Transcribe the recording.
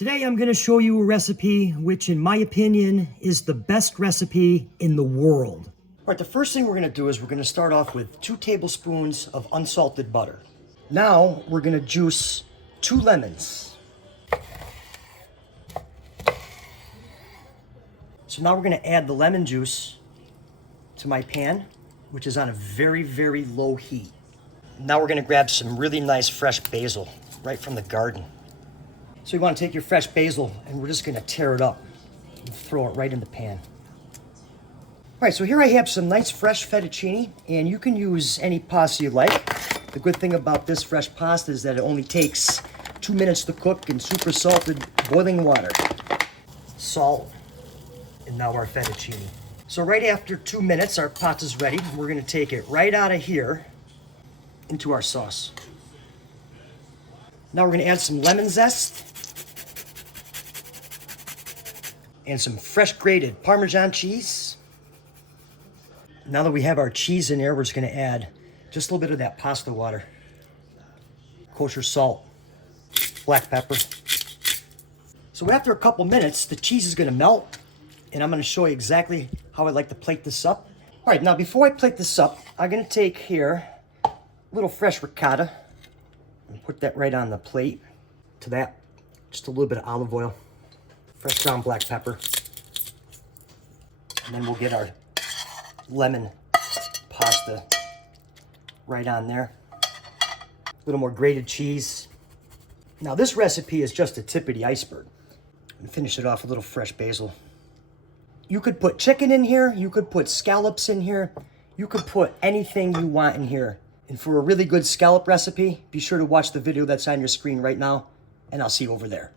Today I'm going to show you a recipe which in my opinion is the best recipe in the world. All right, the first thing we're going to do is we're going to start off with 2 tablespoons of unsalted butter. Now we're going to juice 2 lemons. So now we're going to add the lemon juice to my pan, which is on a very, very low heat. Now we're going to grab some really nice fresh basil right from the garden. So you want to take your fresh basil and we're just going to tear it up and throw it right in the pan. All right, so here I have some nice fresh fettuccine, and you can use any pasta you like. The good thing about this fresh pasta is that it only takes 2 minutes to cook in super salted boiling water. Salt, and now our fettuccine. So right after 2 minutes, our pasta's ready. We're going to take it right out of here into our sauce. Now we're going to add some lemon zest and some fresh grated Parmesan cheese. Now that we have our cheese in there, we're just going to add just a little bit of that pasta water, kosher salt, black pepper. So after a couple minutes, the cheese is going to melt, and I'm going to show you exactly how I like to plate this up. All right, now before I plate this up, I'm going to take here a little fresh ricotta and put that right on the plate. To that, just a little bit of olive oil, fresh ground black pepper, and then we'll get our lemon pasta right on there. A little more grated cheese. Now this recipe is just the tip of the iceberg. And finish it off with a little fresh basil. You could put chicken in here, you could put scallops in here, you could put anything you want in here. And for a really good scallop recipe, be sure to watch the video that's on your screen right now, and I'll see you over there.